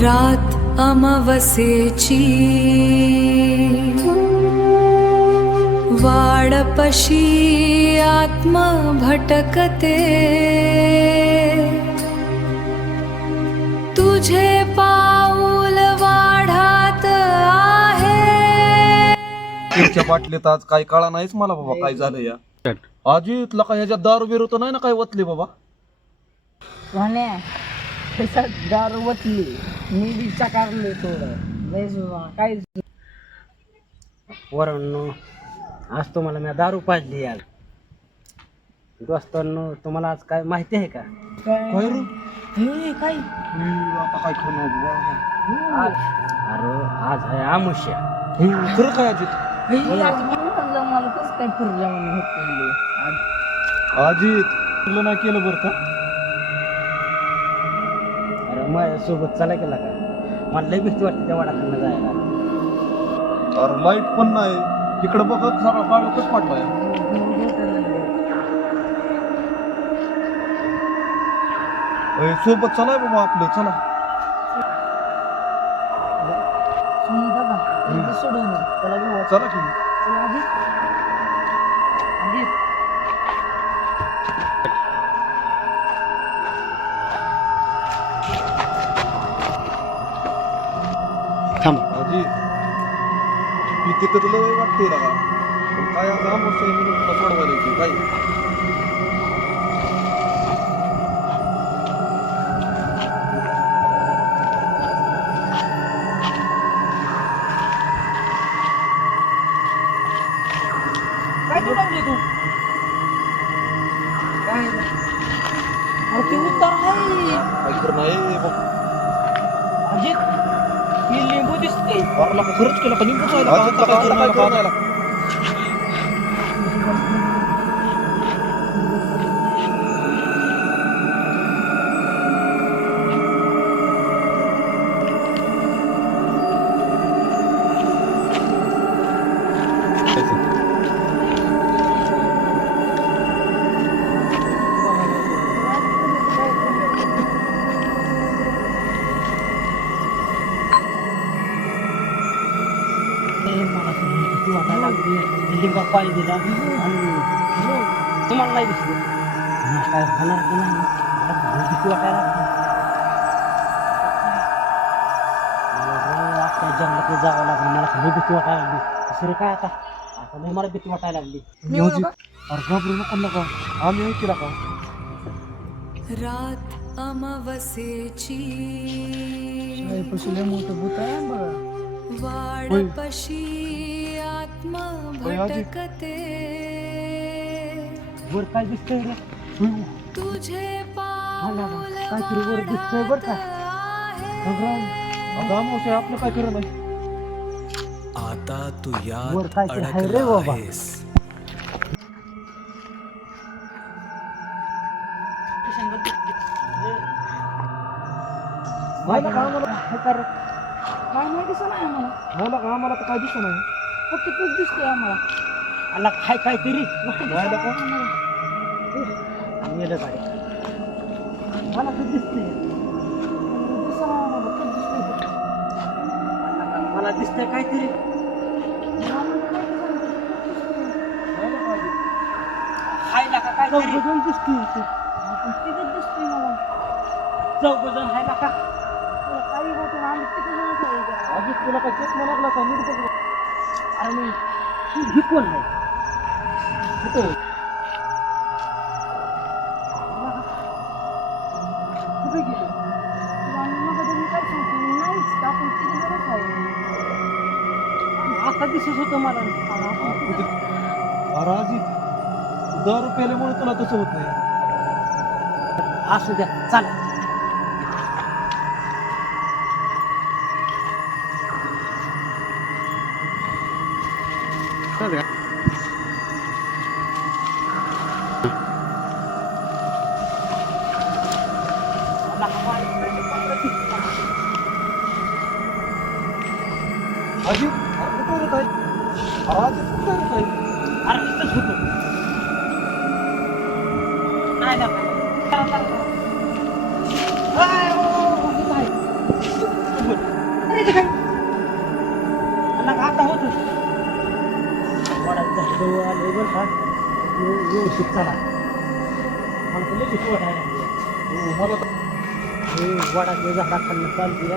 रात अमावस्येची वाडपशी आत्मा भटकते, तुझे पाऊल वाढात आहे. तिच्या बाटलीत आज काय कळा नाहीच मला बाबा काय झालं या. आजी तुला काय ह्याच्यात दारू बिरू तर नाही ना काय वतली बाबा? दारू वतली मी बी चकारले थोडं काय वरण आज तुम्हाला मी दारू पाजली यार. दोस्तांनो तुम्हाला आज काय माहिती आहे का? काय रे? काय आता काय खाणार बाबा? अरे आज आहे आमुष्या. खरं काय आजी? मला कसं काय फिरलं आजी तुला नाही केलं बरं का? अरे माझ्यासोबत चला गेला का? मला लई भीती वाटते त्या वाडाखाना जायला. अरे लाईट पण नाही इकडे बघत सगळा काळोखच पडलाय. सोबत चलाय बाबा आपलं चला. सोडून त्याला घेऊ चला की. आजी मी तिथं तुला लय वाटते ना का? पण काय आज अमावस्या आहे म्हणून तुला सोडवायला येते काय? काय तू लावली तू? काय अरे ते उत्तर आहे काही तर नाही बघ. अजित ही लिंबू दिसते. वरला का खरंच केलं का लिंबूच आहे ना? आजीतला काय करू नका. लिंबा पाणी दिला आणि तुम्हाला नाही दिसली काय होणार की नाही मला भीती वाटायला लागली. मला आता जंगलात जावं लागलं. मला लई भीती वाटायला लागली. दुसरं काय आता आता लई मला भीती वाटायला लागली. अरे घाबरू नको नका आम्ही आहे की नका. रात अमावस्येची मोठं भूत आहे बघा. वाडपशी आत्मा भटकते, वर काय दिसतंय रे? तुझे पाऊल काहीतरी वर दिसतंय बरं का? आता अमावस्या आपलं काय करत नाही. आता तू वर यात काहीतरी आहे रे अडकला बाबा. आहेस. मला का आम्हाला काय नाही दिसत नाही आम्हाला. मला का आम्हाला तर काय दिसत नाही. फक्त तूच दिसतोय आम्हाला. आला काय काहीतरी नाही का? गेलं गाडी. मला तू दिसते. मला दिसतंय काहीतरी. हाय ना का काय चौघजण दिसते. तिथं दिसते मला. चौघजण हाय ना का? काही होतं आम्ही तिकडे आजी तुला काय चष्मा लागला का? नीट बघ. आणि ही कोण आहे? कुठं? कुठे गेली? आता दिसत होतं मला. अरे आजी तू दारू प्यायल्यामुळे तुला तसं होत नाही. असू द्या चला. आजी अरे कुठं रे काय? अरे आजी कुठं रे काय? अरे इथंच होतो. हाय ना चला चला हाय ओ इथं आहे अरे इथं काय आता होतो वडाचं झाड जवळ आलं बरं का व्यवस्थित चला मला तर लई भीती वाटायला लागली. मला तर- हे वडाच्या झाडाखाली चालते का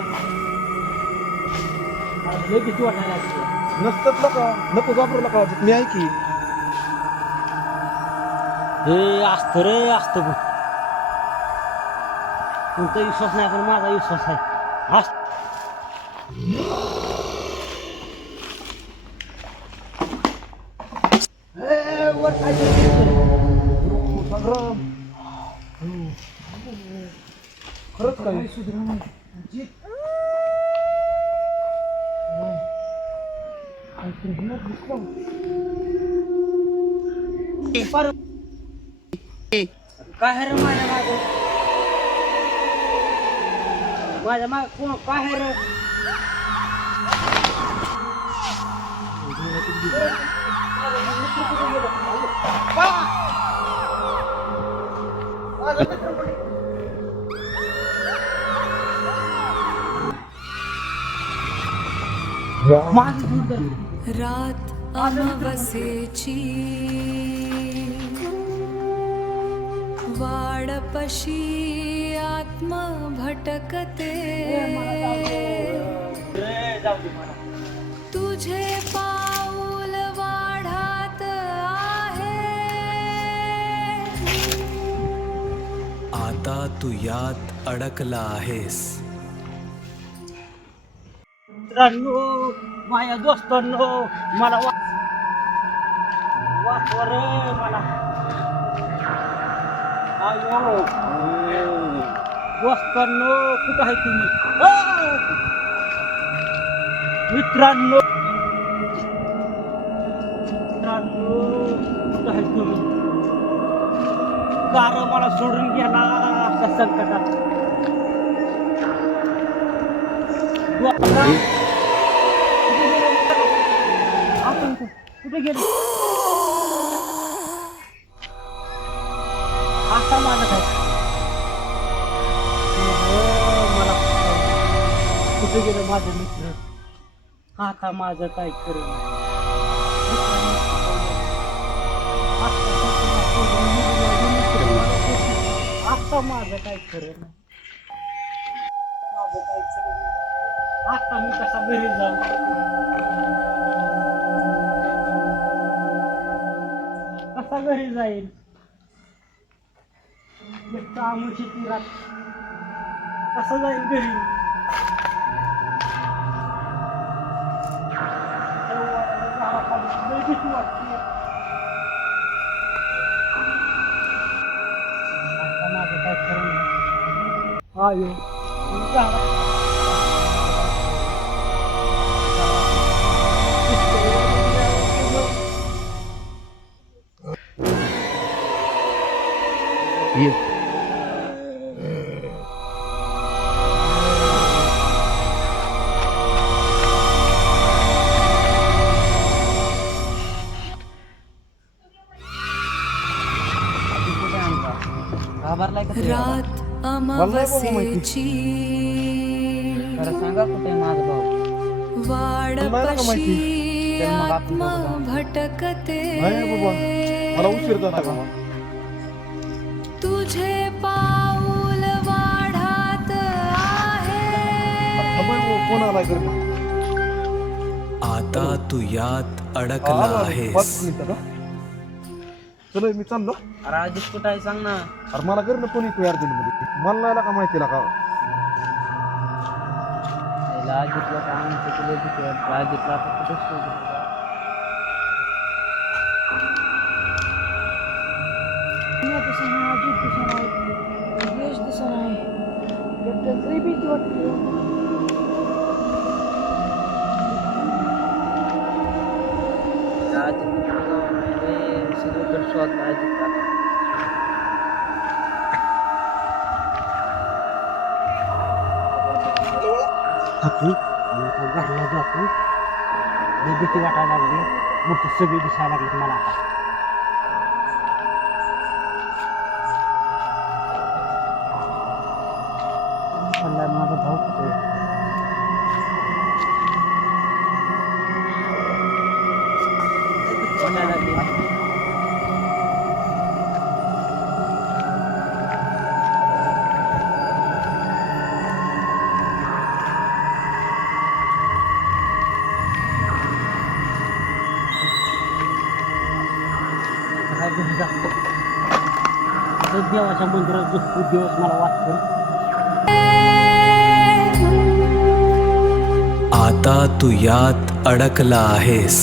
मला लई भीती वाटायला लागली. नसतात नका नको घाबरू नका मी आहे की हे असतं रे असतं बघ तुमचा विश्वास नाही पण माझा विश्वास आहे असतं. वर काय संग्राम खरंच काय काय रे माझ्या माग कोण काय रे माझं सुंदर रात अमावस्येची वाडपशी आत्मा भटकते रे जाऊ दे मला तुझे पाऊल वाढात आहे आता तू यात अडकला आहेस. मित्रांनो माझ्या दोस्तांनो मला वाचवा रे मला आयो दोस्तांनो कुठं आहे तुम्ही मित्रांनो कुठं आहे तुम्ही कार मला सोडून गेला अशा संकटात आपण कुठे गेलो आता माझं काय मला कुठे गेलं माझं मित्र आता माझं काय करेल आता माझं काय करेल माझं काय करेल आता मी कसा घरी जाऊ कसा घरी जाईल आमुची तीरात कसा जाईल घरी भीती वाटते आता माझं काय खरं नाही आयो रात अमावस्येची सांगा कुठे माझा भाऊ वाडपशी आत्मा भटकते नाही बाबा मला उशीर झाला का तुझे पाऊल वाढात आहे कोण आला घरी आता तू यात अडकला आहेस. चलो मी चाललो अरे अजित कुठं आहे सांग ना अरे मला घरी कोण येतो अर्जंट मध्ये मला नाही का माहिती का अजितला काय म्हणते तुला भीती वाटते अजितला आता कुठे शोधू अजित दिसत नाही देश दिसत नाही एकट्याला तरी भीती वाटते सगळीकडे शोध अजित घरला जातो भीती वाटायला लागली मग सगळी दिसायला लागली मला आता वाटायला लागली. काय घरी जातो. तर देवाच्या मंदिरात झोपू दिवस मला वाटतं. आता तू यात अडकला आहेस.